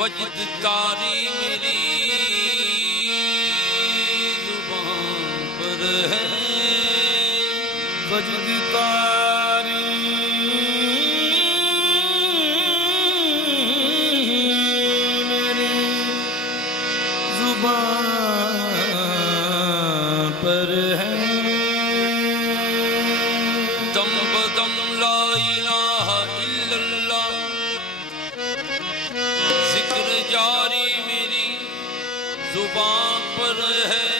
वजदकारी मेरी जुबान पर है, वजदकारी मेरी जुबान पर है। दम बदम ला इलाहा इल्लल्लाह जारी मेरी जुबान पर है।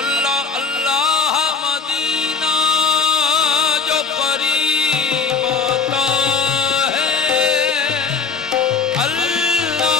अल्लाह अल्लाह मदीना जो करीब आता है, अल्लाह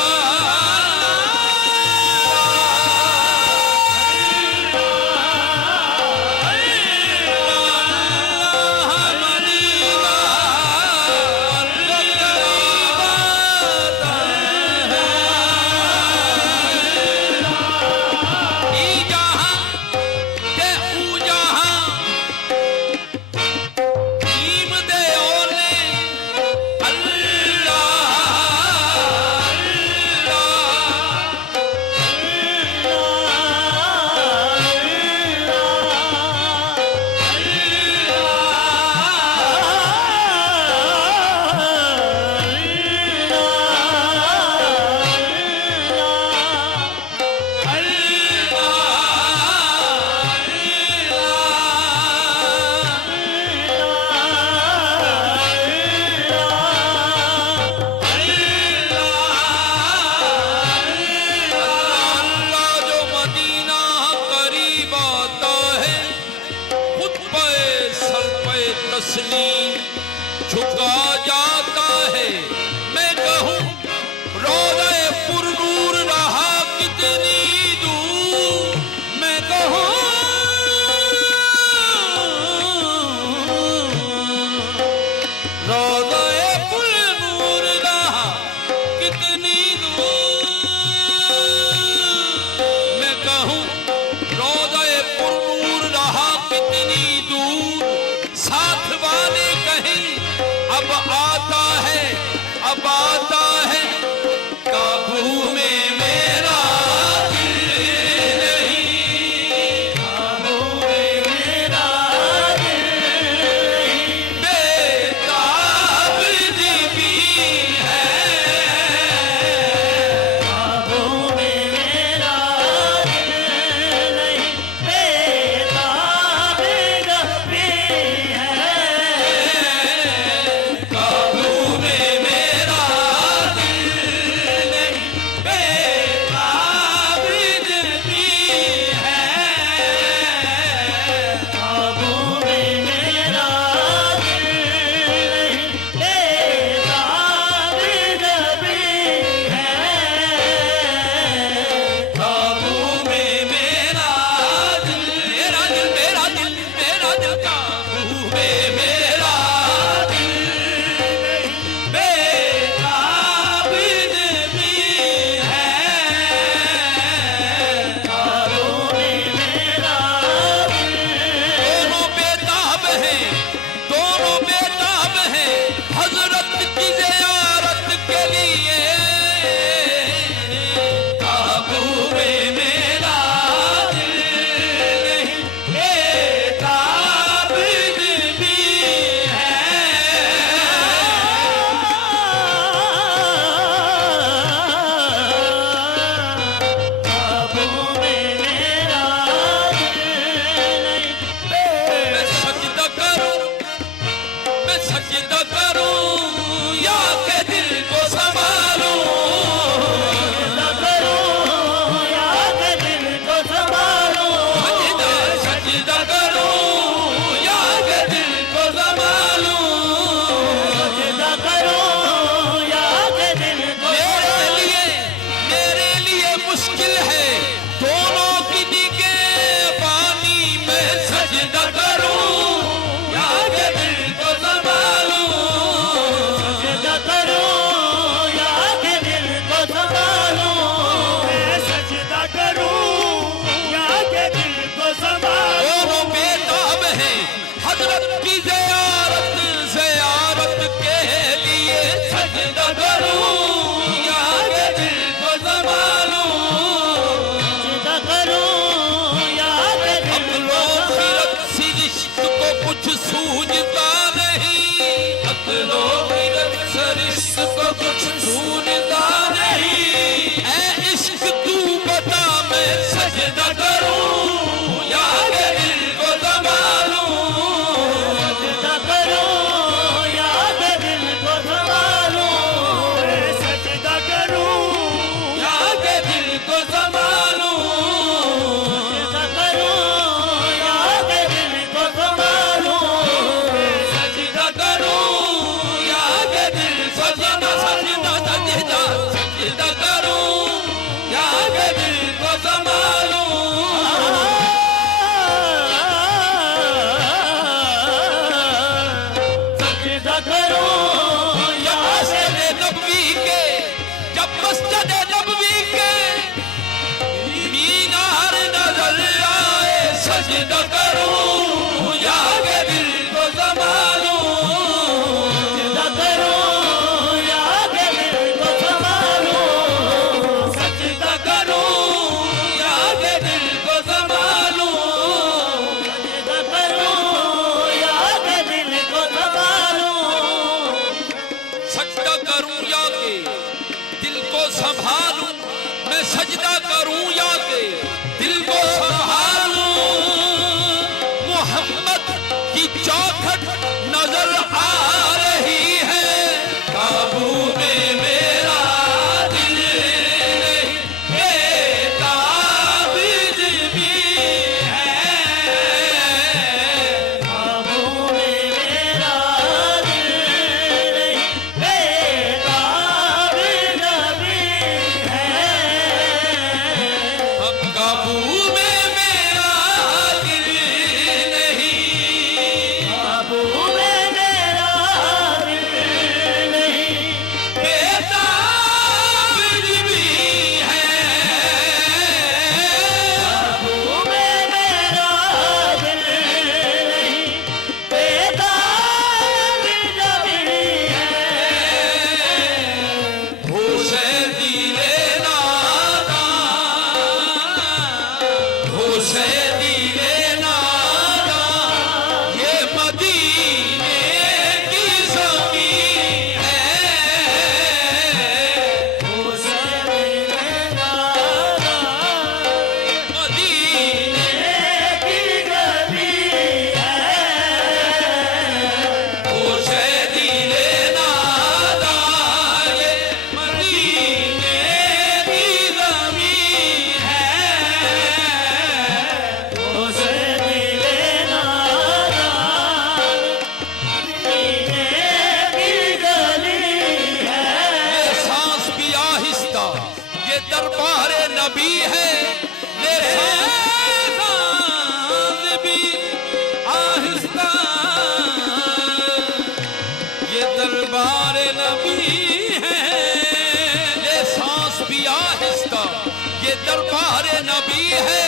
झुका जाता है। मैं कहूँ रोज़े पुरनूर रहा कितनी दूर, मैं कहूँ रोज़े पुरनूर रहा कितनी दूर, मैं कहूँ रोज़े पुरनूर रहा कितनी दूर। साथ वाले कहीं अब आता है, अब आता है, काबू में मेरा दिल नहीं, काबू में मेरा दिल नहीं, बेताब भी है, काबू में मेरा दिल नहीं, बेताब भी है, काबू हजरत की ज़ियारत के लिए काबू में मेरा दिल नहीं, ये काबिज भी है। काबू में मेरा दिल नहीं, मैं सजदा करूं, मैं सजदा करूं या के दिल को संभालूं, सजदा करूं या के दिल को संभालूं, सजदा करूं या के दिल को संभालूं, सजदा करूं या के दिल को मेरे लिए मुश्किल है दोनों की निगाह पानी में, सजदा करूं या के दिल को संभालूं, सजदा करूं या के दिल को संभालूं, मैं सजदा करूं या के दिल को संभालूं। दोनों बेताब हैं हजरत की ज़ियारत के लिए, सजदा करूं या के दिल को संभालूं, सजदा करूं या के दिल को संभालूं। सी रिश्त को कुछ सूझता नहीं, अकलों की रिश्त को कुछ सूझता नहीं, ऐ इश्क तू बता मैं सजदा करूं या के दिल को संभालूं, सजदा करूं या के दिल को संभालूं, मैं सजदा करूं या के दिल को संभालूं, सजदा करूं या के दिल को संभालूं, मैं सजदा करूं या के दिल को सजदा सजदा सजदा सजदा करूं या के दिल को संभालूं। सजदा करूं या मस्जिद नबवी के, जब मस्जिद नबवी के मीनार नजर आए, सजदा करूं या के दिल को संभालूं, सजदा करूं या के दिल को संभालूं, सजदा करूं या के दिल को संभालूं, सजदा करूं या के दिल को संभालूं, सजदा करूं या के दिल को संभालूं, मैं सजदा करूं या के दिल को संभालूं। मोहम्मद की चौखट नजर आ रही है, काबू में मेरा दिल नहीं, ये काबिज भी है, काबू में मेरा दिल नहीं, ये काबिज भी है, काबू में मेरा दिल नहीं, काबू में मेरा दिल नहीं, बेताब भी है, काबू में मेरा दिल नहीं, बेताब भी है, होश दिले नादान, होश दिले नादान, ये मदीने की ज़मीन है, होश दिले नादान, मदीने की ज़मीन है, होश दिले नादान, ये मदीने की ज़मीन है, होश दिले नादान, मदीने की ज़मीन है। ये सांस भी आहिस्ता, ये दरबारे नबी है, ये सांस भी आहिस्ता, ये दरबारे नबी है, ये सांस भी आहिस्ता, ये दरबारे नबी है,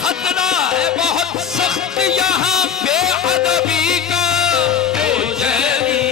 खतरा है बहुत सख्त यहाँ बेअदबी का, हो जैनी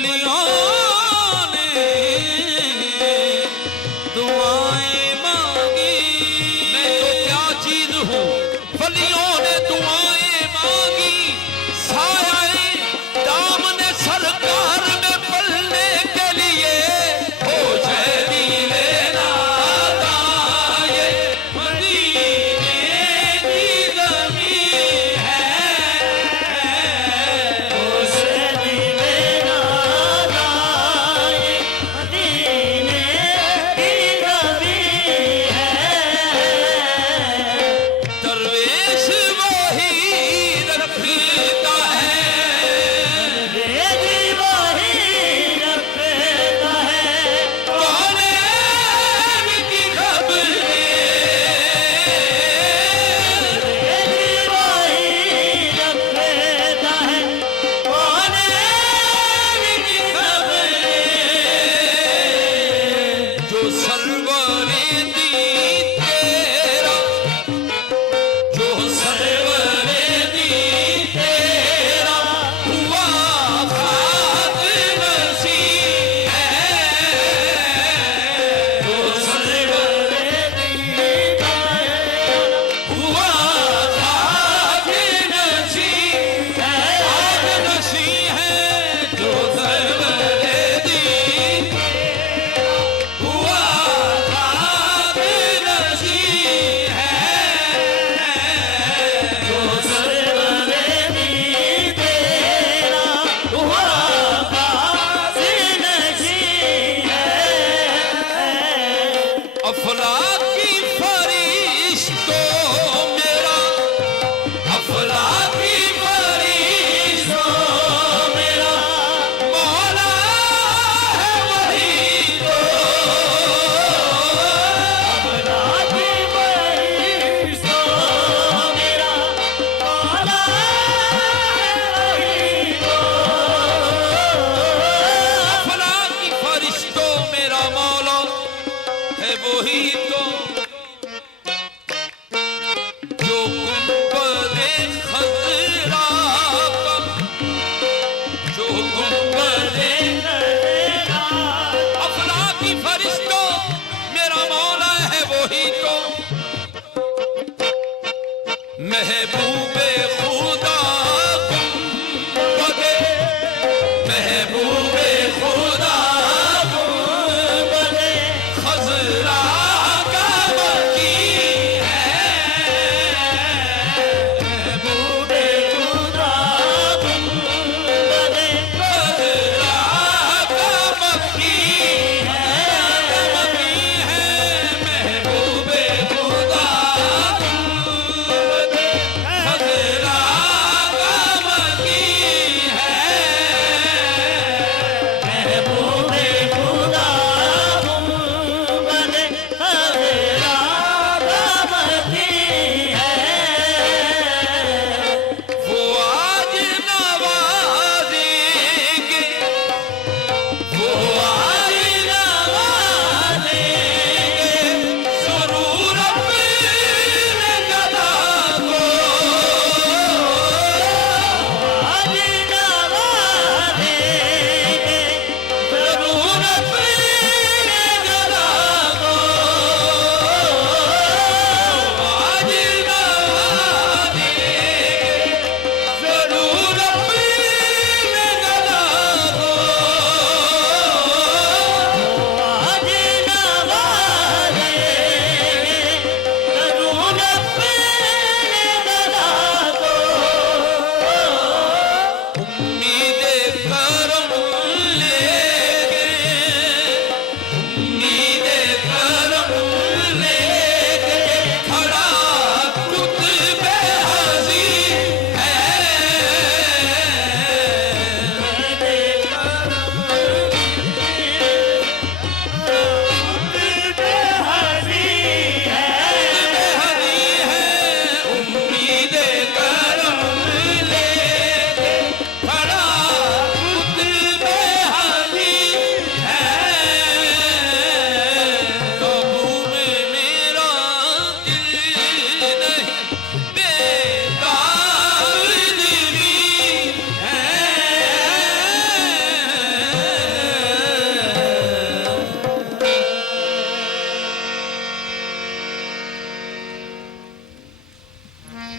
वलियों ने दुआएं मांगी। मैं तो क्या चीज हूँ, वलियों ने दुआएं मांगी। साए दामन सरकार में पलने के लिए हो शहदीले नादा, ये मदीने की ज़मीं है। हो शहदीले नादा, ये मदीने की ज़मीं है। दरवेश वही रखता है, अंग्रेजी वही रखता है, कौने की खबरें, अंग्रेजी वही रखता है, कौने की खबरें। जो सरवरे दी तेरा, जो सरवरे दी तेरा हुआ खाक नसीब है। जो सरवरे हुआ खाक नसीब है, खाक नसीब है। जो सरवरे दी हुआ खाक नसीब है। जो सरवरे दी तेरा हुआ खास नशीब है। अफलाकी फरिश्तों मेरा, अफलाकी फरिश्तों मेरा मौला है वही तो। अपराधी बरिश्तों मेरा मौला है वही तो। अफलाकी फरिश्तों मेरा मौला है वही तो। जो गुंबदे खज़रा का, जो गुंबदे अफलाकी फरिश्तों मेरा मौला है वही तो। महबूबे